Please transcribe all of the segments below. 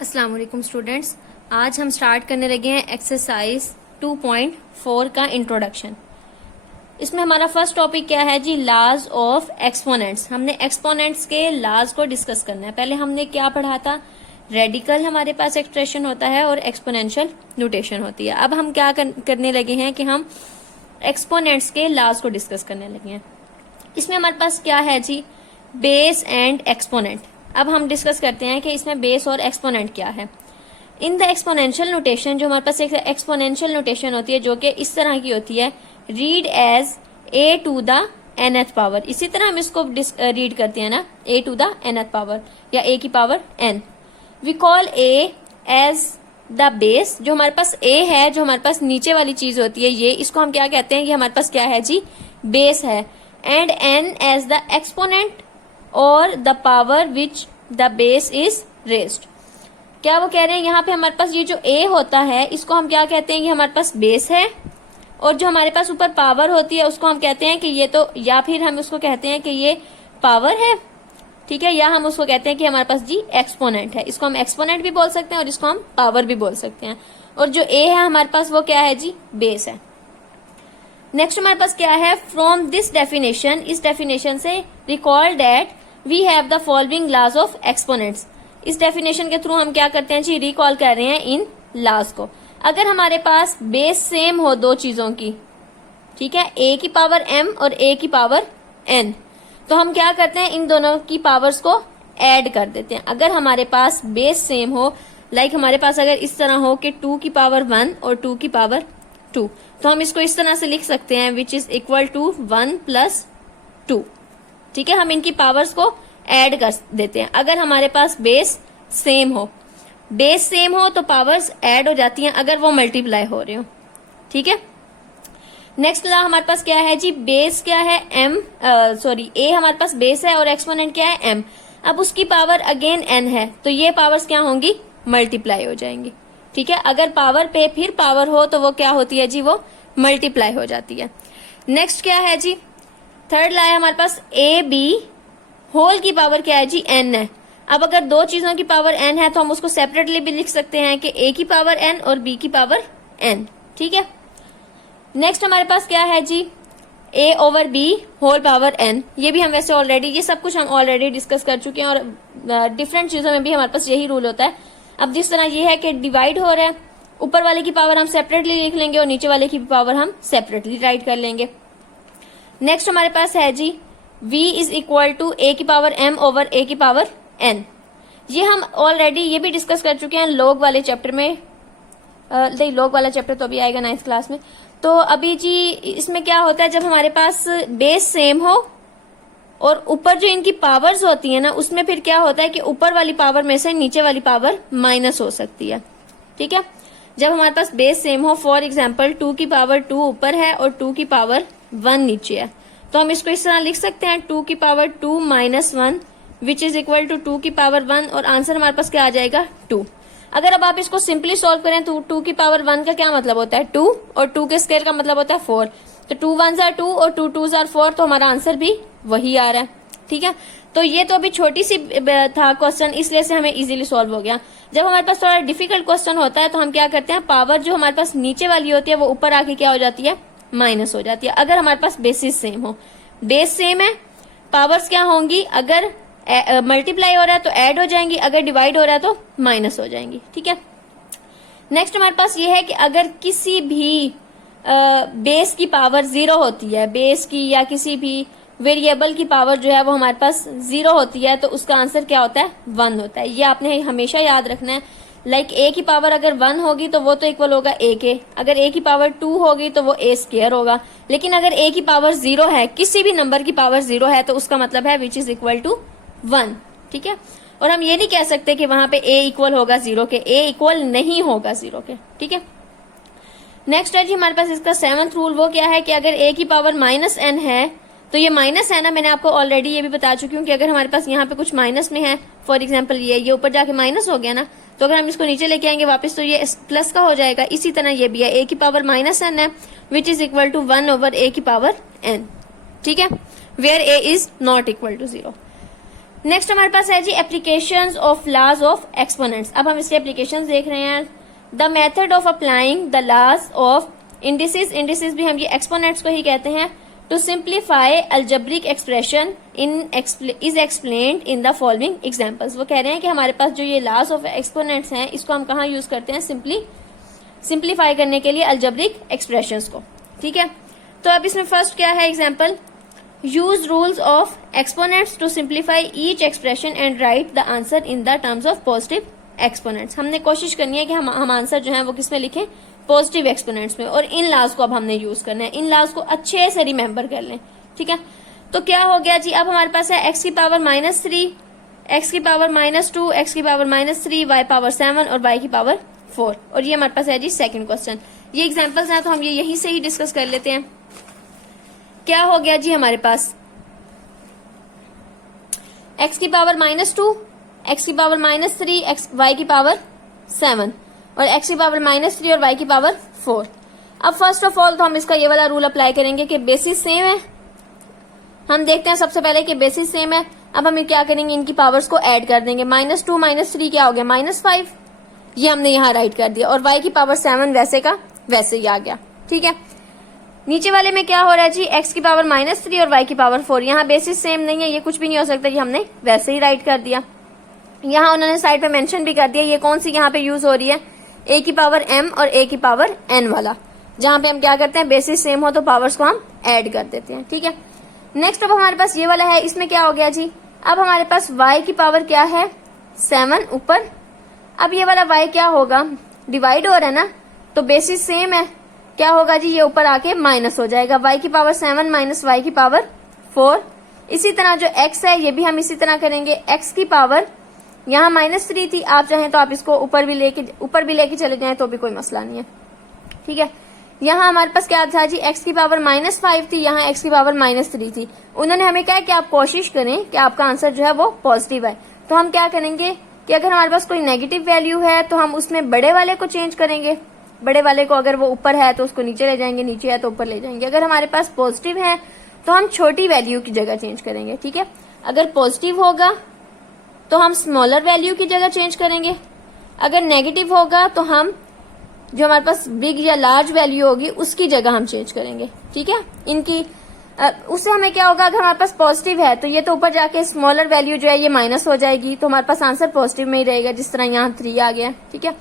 अस्सलाम वालेकुम स्टूडेंट्स, आज हम स्टार्ट करने लगे हैं एक्सरसाइज 2.4 का इंट्रोडक्शन। इसमें हमारा फर्स्ट टॉपिक क्या है जी? लाज ऑफ एक्सपोनेंट्स। हमने एक्सपोनेंट्स के लाज को डिस्कस करना है। पहले हमने क्या पढ़ा था? रेडिकल हमारे पास एक्सप्रेशन होता है और एक्सपोनेंशियल नोटेशन होती है। अब हम क्या करने लगे हैं कि हम एक्सपोनेंट्स के लाज को डिस्कस करने लगे हैं। इसमें हमारे पास क्या है जी? Base and exponent. अब हम डिस्कस करते हैं कि इसमें बेस और एक्सपोनेंट क्या है। इन द एक्सपोनेंशियल नोटेशन, जो हमारे पास एक एक्सपोनेंशियल नोटेशन होती है जो कि इस तरह की होती है, read as a to the nth power. इसी तरह हम इसको रीड करते हैं ना, a to the nth power या a की power n। We call a as the base. जो हमारे पास a है, जो हमारे पास नीचे वाली चीज होती है, ये इसको हम क्या कहते हैं? ये हमारे पास क्या है जी? बेस है। And n as the exponent और the power which the base is raised. क्या वो कह रहे हैं? यहाँ पे हमारे पास ये जो a होता है, इसको हम क्या कहते हैं? ये हमारे पास बेस है। और जो हमारे पास ऊपर पावर होती है उसको हम कहते हैं कि ये तो, या फिर हम उसको कहते हैं कि ये पावर है, ठीक है, या हम उसको कहते हैं कि हमारे पास जी एक्सपोनेंट है। इसको हम एक्सपोनेंट भी बोल सकते हैं और इसको हम पावर भी बोल सकते हैं। और जो a है हमारे पास, वो क्या है जी? बेस है। नेक्स्ट हमारे पास क्या है? फ्रॉम दिस डेफिनेशन, इस डेफिनेशन से recall that we have the following laws of exponents. इस डेफिनेशन के थ्रू हम क्या करते हैं जी? रिकॉल कर रहे हैं इन लॉज को। अगर हमारे पास बेस सेम हो दो चीजों की, ठीक है, a की पावर m और a की पावर n, तो हम क्या करते हैं? इन दोनों की पावर्स को ऐड कर देते हैं। अगर हमारे पास बेस सेम हो, लाइक हमारे पास अगर इस तरह हो कि 2 की पावर 1 और 2 की पावर 2, तो हम इसको इस तरह से लिख सकते हैं, which is equal to 1 plus 2। ठीक है, हम इनकी पावर्स को ऐड कर देते हैं। अगर हमारे पास बेस सेम हो, बेस सेम हो तो पावर्स ऐड हो जाती हैं अगर वो मल्टीप्लाई हो रहे हो। ठीक है, नेक्स्ट लॉ हमारे पास क्या है जी? बेस क्या है? a हमारे पास बेस है और एक्सपोनेंट क्या है? m। अब उसकी पावर अगेन n है, तो ये पावर्स क्या होंगी? मल्टीप्लाई हो जाएंगी। ठीक है, अगर पावर पे फिर पावर हो तो वो क्या होती है जी? वो मल्टीप्लाई हो जाती है। नेक्स्ट क्या है जी? थर्ड लॉ है हमारे पास ए बी होल की पावर क्या है जी? n है। अब अगर दो चीजों की पावर n है तो हम उसको सेपरेटली भी लिख सकते हैं कि a की पावर n और b की पावर n। ठीक है, नेक्स्ट हमारे पास क्या है जी? a over b whole power n। ये भी हम वैसे ऑलरेडी, ये सब कुछ हम ऑलरेडी डिस्कस कर चुके हैं और डिफरेंट चीजों में भी हमारे पास यही रूल होता है। अब जिस तरह ये है कि डिवाइड हो रहा है, ऊपर वाले की पावर हम सेपरेटली लिख लेंगे और नीचे वाले की पावर हम सेपरेटली राइट कर लेंगे। नेक्स्ट हमारे पास है जी v is equal to a की पावर m ओवर a की पावर n। ये हम ऑलरेडी ये भी डिस्कस कर चुके हैं लॉग वाले चैप्टर में। नहीं, लॉग वाला चैप्टर तो अभी आएगा 9th क्लास में। तो अभी जी इसमें क्या होता है? जब हमारे पास बेस सेम हो और ऊपर जो इनकी पावर्स होती है ना, उसमें फिर क्या होता है कि ऊपर वाली पावर में से नीचे वाली पावर माइनस हो सकती है। ठीक है, जब हमारे पास बेस सेम हो, फॉर एग्जाम्पल 2 की पावर 2 ऊपर है और 2 की पावर 1 नीचे है, तो हम इसको इस तरह लिख सकते हैं 2 की power 2 minus 1 which is equal to 2 की पावर 1, और आंसर हमारे पास क्या आ जाएगा? 2। अगर अब आप इसको सिंपली सॉल्व करें तो 2 की पावर 1 का क्या मतलब होता है? 2, और 2 के स्क्वायर का मतलब होता है 4। तो 2 1s are 2 और 2 2s are 4, तो हमारा आंसर भी वही आ रहा है। ठीक है, तो ये तो अभी छोटी सी था क्वेश्चन, इसलिए से हमें इजीली सॉल्व हो गया। जब हमारे पास थोड़ा डिफिकल्ट क्वेश्चन होता है तो हम क्या करते हैं? पावर जो हमारे पास नीचे वाली होती है वो ऊपर आके क्या हो जाती है? माइनस हो जाती है। अगर हमारे पास बेसिस सेम हो, बेस सेम है, पावर्स क्या होंगी? अगर मल्टीप्लाई हो रहा है तो ऐड हो जाएंगी, अगर डिवाइड हो रहा है तो माइनस हो जाएंगी। ठीक है, नेक्स्ट हमारे पास ये है कि अगर किसी भी बेस की पावर 0 होती है, बेस की या किसी भी वेरिएबल की पावर जो है वो हमारे पास 0 होती है, तो उसका आंसर क्या होता है? 1 होता है। ये आपने हमेशा याद रखना है। लाइक a की पावर अगर 1 होगी तो वो तो इक्वल होगा a के, अगर a की पावर 2 होगी तो वो a स्क्वायर होगा। लेकिन अगर a की पावर 0 है, किसी भी नंबर की पावर 0 है, तो उसका मतलब है विच इज इक्वल टू 1। ठीक है, और हम ये नहीं कह सकते कि वहां पे a इक्वल होगा 0 के, a इक्वल नहीं होगा 0 के। ठीक है, नेक्स्ट है जी हमारे पास इसका 7th रूल। वो क्या है कि अगर a की पावर माइनस n है, तो ये माइनस है ना, मैंने आपको ऑलरेडी ये भी बता चुकी हूँ कि अगर हमारे पास यहाँ पे कुछ माइनस में है, फॉर एग्जाम्पल ये ऊपर जाके माइनस हो गया ना, तो अगर हम इसको नीचे लेके आएंगे वापस तो ये प्लस का हो जाएगा। इसी तरह ये भी है, a की पावर माइनस n है which is equal to 1 over a की पावर n। ठीक है, where a is not equal to 0। Next हमारे पास है जी applications of laws of exponents. अब हम इसके एप्लीकेशंस देख रहे हैं। The method of applying the laws of indices, indices भी हम ये एक्सपोनेंट्स को ही कहते हैं, to simplify algebraic expression is explained in the following examples. वो कह रहे हैं कि हमारे पास जो ये लॉज ऑफ एक्सपोनेंट्स हैं इसको हम कहाँ यूज करते हैं, सिंप्लीफाई करने के लिए अल्जेब्रिक एक्सप्रेशंस को। ठीक है, तो अब इसमें फर्स्ट क्या है example, use rules of exponents to simplify each expression and write the answer in the terms of positive exponents. हमने कोशिश करनी है कि हम आंसर जो है वो किसमें लिखें, पॉजिटिव एक्सपोनेंट्स में, और इन लॉज को अब हमने यूज करना है। इन लॉज को अच्छे से रिमेंबर कर लें। ठीक है, तो क्या हो गया जी, अब हमारे पास है एक्स की पावर -3, एक्स की पावर -2, एक्स की पावर -3, वाई पावर 7 और वाई की पावर 4। और ये हमारे पास है जी सेकंड क्वेश्चन। ये एग्जांपल्स हैं तो हम ये यहीं से ही डिस्कस कर लेते हैं। क्या हो गया जी हमारे पास, एक्स की पावर -2, एक्स की पावर -3, वाई की पावर 7 और एक्स की पावर -3 और वाई की पावर 4। अब फर्स्ट ऑफ ऑल तो हम इसका ये वाला रूल अप्लाई करेंगे कि बेसिस सेम है। हम देखते हैं सबसे पहले कि बेसिस सेम है। अब हम क्या करेंगे, इनकी पावर्स को ऐड कर देंगे। -2 -3 क्या हो गया, -5, ये हमने यहाँ राइट कर दिया, और y की पावर 7 वैसे का वैसे ही आ गया। ठीक है, नीचे वाले में क्या हो रहा है जी, x की पावर -3 और y की पावर 4। यहाँ बेसिस सेम नहीं है, ये कुछ भी नहीं हो सकता, ये हमने वैसे ही राइट कर दिया। यहाँ उन्होंने साइड पे मेंशन भी कर दिया ये कौन सी यहाँ पे यूज हो रही है, a की पावर m और a की पावर n वाला, जहाँ पे हम क्या करते हैं, बेसिस सेम हो तो पावर्स को हम ऐड कर देते हैं। ठीक है, नेक्स्ट अब हमारे पास ये वाला है, इसमें क्या हो गया जी, अब हमारे पास y की पावर क्या है 7 ऊपर। अब ये वाला y क्या होगा, डिवाइड हो रहा है ना, तो बेसिस सेम है, क्या होगा जी, ये ऊपर आके माइनस हो जाएगा, y की पावर 7 माइनस y की पावर 4। इसी तरह जो x है ये भी हम इसी तरह करेंगे, x की पावर यहाँ -3 थी, आप चाहें तो आप इसको ऊपर भी लेके चले जाएं तो भी कोई मसला नहीं है। ठीक है, यहाँ हमारे पास क्या था जी, x की पावर -5 थी, यहाँ x की पावर -3 थी। उन्होंने हमें कहा कि आप कोशिश करें कि आपका आंसर जो है वो पॉजिटिव है। तो हम क्या करेंगे कि अगर हमारे पास कोई नेगेटिव वैल्यू है तो हम उसमें बड़े वाले को चेंज करेंगे। बड़े वाले को अगर वो ऊपर है तो उसको नीचे ले जाएंगे, नीचे है तो ऊपर ले जाएंगे। अगर हमारे पास पॉजिटिव है तो हम छोटी वैल्यू की जगह चेंज करेंगे। ठीक है, अगर पॉजिटिव होगा तो हम स्मॉलर वैल्यू की जगह चेंज करेंगे, अगर नेगेटिव होगा तो हम जो हमारे पास बिग या लार्ज वैल्यू होगी उसकी जगह हम चेंज करेंगे। ठीक है, इनकी उससे हमें क्या होगा, अगर हमारे पास पॉजिटिव है तो ये तो ऊपर जाके स्मॉलर वैल्यू जो है ये माइनस हो जाएगी, तो हमारे पास आंसर पॉजिटिव में ही रहेगा, जिस तरह यहाँ 3 आ गया। ठीक है,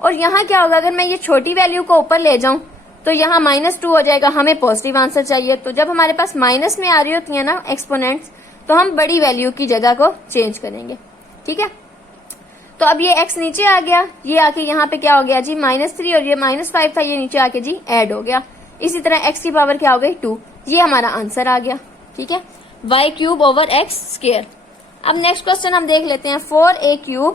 और यहाँ क्या होगा, अगर मैं ये छोटी वैल्यू को ऊपर ले जाऊं तो यहाँ -2 हो जाएगा, हमें पॉजिटिव आंसर चाहिए। तो जब हमारे पास माइनस में आ रही होती है ना एक्सपोनेंट्स, तो हम बड़ी वैल्यू की जगह को चेंज करेंगे। ठीक है, तो अब ये x नीचे आ गया, ये आके यहाँ पे क्या हो गया जी -3 और ये -5 था, ये नीचे आके जी ऐड हो गया। इसी तरह x की पावर क्या हो गई 2, ये हमारा आंसर आ गया। ठीक है, y³ ओवर x²। अब नेक्स्ट क्वेश्चन हम देख लेते हैं, 4a³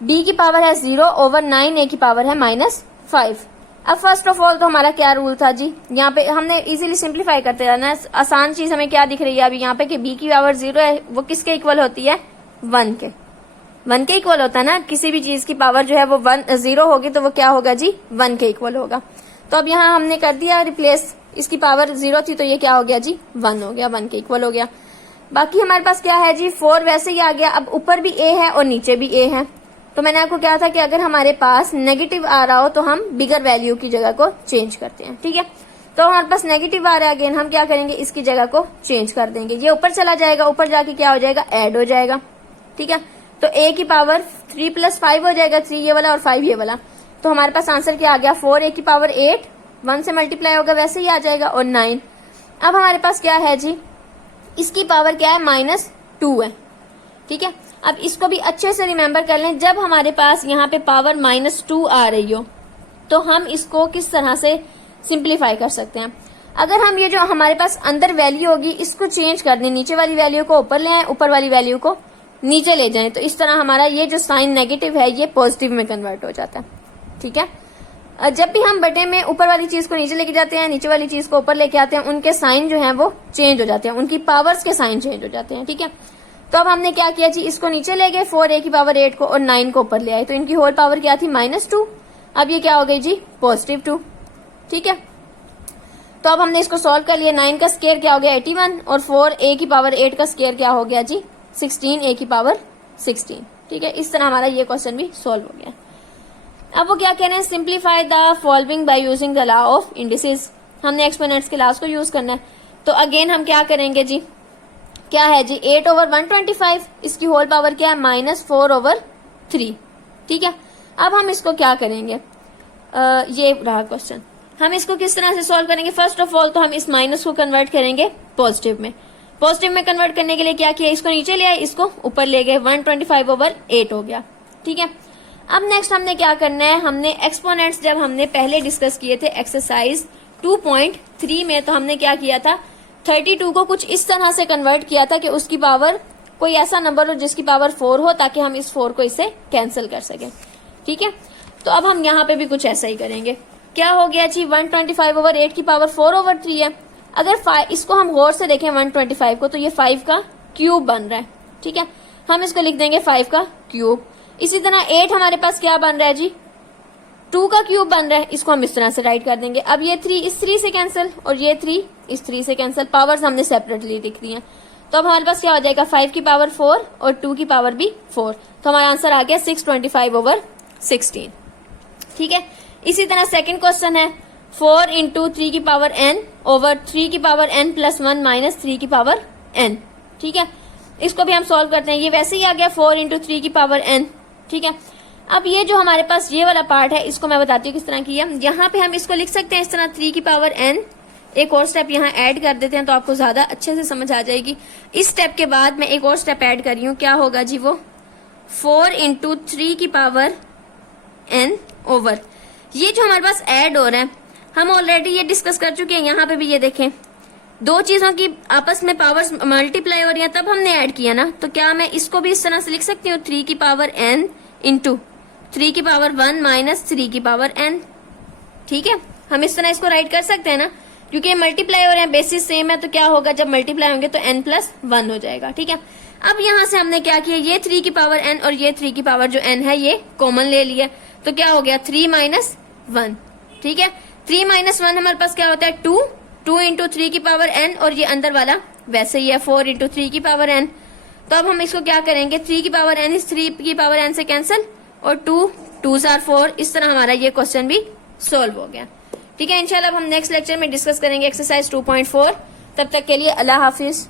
b की पावर है 0 ओवर 9a की पावर है -5। अब फर्स्ट ऑफ ऑल तो हमारा क्या रूल था जी, यहाँ पे हमने इजीली सिंप्लीफाई करते रहना है। आसान चीज हमें क्या दिख रही है अभी यहाँ पे कि b की पावर 0 है, वो किसके इक्वल होती है, 1 के इक्वल होता है ना। किसी भी चीज की पावर जो है वो 0 होगी तो वो क्या होगा जी, 1 के इक्वल होगा। तो अब यहाँ हमने कर दिया रिप्लेस, इसकी पावर 0 थी तो ये क्या हो गया जी 1 हो गया, 1 के इक्वल हो गया। बाकी हमारे पास क्या है जी 4 वैसे ही आ गया। अब ऊपर भी a है और नीचे भी a है, तो मैंने आपको क्या था कि अगर हमारे पास नेगेटिव आ रहा हो तो हम बिगर वैल्यू की जगह को चेंज करते हैं। ठीक है, तो हमारे पास नेगेटिव आ रहा है, अगेन हम क्या करेंगे, इसकी जगह को चेंज कर देंगे, ये ऊपर चला जाएगा, ऊपर जाके क्या हो जाएगा, ऐड हो जाएगा। ठीक है, तो a की पावर 3 + 5 हो जाएगा, 3 ये वाला और 5 ये वाला। तो हमारे पास आंसर क्या आ गया, 4a की पावर 8, 1 से मल्टीप्लाई होगा वैसे ही आ जाएगा, और 9। अब हमारे पास क्या है जी, इसकी पावर क्या है -2 है। ठीक है, अब इसको भी अच्छे से रिमेम्बर कर लें, जब हमारे पास यहाँ पे पावर -2 आ रही हो तो हम इसको किस तरह से सिंप्लीफाई कर सकते हैं। अगर हम ये जो हमारे पास अंदर वैल्यू होगी इसको चेंज कर दें, नीचे वाली वैल्यू को ऊपर ले आए, ऊपर वाली वैल्यू को नीचे ले जाएं, तो इस तरह हमारा ये जो साइन नेगेटिव है ये पॉजिटिव में कन्वर्ट हो जाता है। ठीक है, जब भी हम बटे में ऊपर वाली चीज को नीचे लेके जाते हैं, नीचे वाली चीज को ऊपर लेके आते हैं, उनके साइन जो है वो चेंज हो जाते हैं, उनकी पावर्स के साइन चेंज हो जाते हैं। ठीक है, तो अब हमने क्या किया जी, इसको नीचे ले गए, 4a की पावर 8 को और 9 को ऊपर ले आए, तो इनकी होल पावर क्या थी -2। अब ये क्या हो गई जी +2। ठीक है, तो अब हमने इसको सॉल्व कर लिया। 9 का स्क्वायर क्या हो गया 81 और 4a की पावर 8 का स्क्वायर क्या हो गया जी 16a की पावर 16। ठीक है, इस तरह हमारा ये क्वेश्चन भी सॉल्व हो गया। अब वो क्या कह रहे हैं, simplify the following by using the law of indices. हमने एक्सपोनेंट्स के लॉज को यूज करना है। तो अगेन हम क्या करेंगे जी, क्या है जी 8/125, इसकी होल पावर क्या है -4/3। ठीक है, अब हम इसको क्या करेंगे, ये रहा क्वेश्चन। हम इसको किस तरह से सॉल्व करेंगे, फर्स्ट ऑफ ऑल तो हम इस माइनस को कन्वर्ट करेंगे पॉजिटिव में। पॉजिटिव में कन्वर्ट करने के लिए क्या किया, इसको नीचे ले आए, इसको ऊपर ले गए, 125/8 हो गया। ठीक है, अब नेक्स्ट हमने क्या करना है, हमने एक्सपोनेंट्स जब हमने पहले डिस्कस किए थे एक्सरसाइज 2.3 में, तो हमने क्या किया था 32 को कुछ इस तरह से कन्वर्ट किया था कि उसकी पावर कोई ऐसा नंबर हो जिसकी पावर 4 हो, ताकि हम इस 4 को इससे कैंसिल कर सकें। ठीक है, तो अब हम यहाँ पे भी कुछ ऐसा ही करेंगे। क्या हो गया जी 125/8 की पावर 4/3 है। अगर इसको हम गौर से देखें 125 को, तो ये 5 का क्यूब बन रहा है। ठीक है, हम इसको लिख देंगे 5 का क्यूब। इसी तरह 8 हमारे पास क्या बन रहा है जी 2 का क्यूब बन रहा है, इसको हम इस तरह से राइट कर देंगे। अब ये 3 इस 3 से कैंसिल और ये 3 इस 3 से कैंसिल, पावर्स हमने सेपरेटली लिख दी हैं। तो अब हमारे पास क्या हो जाएगा 5 की पावर 4 और 2 की पावर भी 4, तो हमारा आंसर आ गया 625/16। ठीक है, इसी तरह सेकंड क्वेश्चन है 4 × 3 की पावर n ओवर 3 की पावर n + 1 - 3 की पावर n। ठीक है, इसको भी हम सॉल्व करते हैं। ये वैसे ही आ गया 4 × 3 की पावर n। ठीक है, अब ये जो हमारे पास ये वाला पार्ट है, इसको मैं बताती हूँ किस तरह की है। यहाँ पे हम इसको लिख सकते हैं इस तरह 3 की पावर n। एक और स्टेप यहाँ ऐड कर देते हैं तो आपको ज्यादा अच्छे से समझ आ जाएगी। इस स्टेप के बाद मैं एक और स्टेप ऐड कर रही हूँ, क्या होगा जी वो 4 × 3 की पावर n ओवर ये जो हमारे पास ऐड हो रहा है, हम ऑलरेडी ये डिस्कस कर चुके हैं। यहाँ पे भी ये देखें, दो चीजों की आपस में पावर्स मल्टीप्लाई हो रही है, तब हमने ऐड किया ना। तो क्या मैं इसको भी इस तरह से लिख सकती हूँ 3 की पावर n × 3 की पावर 1 - 3 की पावर n। ठीक है, हम इस तरह इसको राइट कर सकते हैं ना, क्योंकि मल्टीप्लाई हो रहे हैं, बेसिस सेम है, तो क्या होगा जब मल्टीप्लाई होंगे तो n + 1 हो जाएगा। ठीक है, अब यहाँ से हमने क्या किया, ये 3 की पावर n और ये 3 की पावर जो n है ये कॉमन ले लिया, तो क्या हो गया 3 - 1। ठीक है, 3 - 1 हमारे पास क्या होता है 2 × 3 की पावर n और ये अंदर वाला वैसे ही है 4 × 3 की पावर n। तो अब हम इसको क्या करेंगे 3 की पावर n इस 3 की पावर n से कैंसिल और 2 2s are 4। इस तरह हमारा ये क्वेश्चन भी सोल्व हो गया। ठीक है, इंशाल्लाह अब हम नेक्स्ट लेक्चर में डिस्कस करेंगे एक्सरसाइज 2.4। तब तक के लिए अल्लाह हाफिज।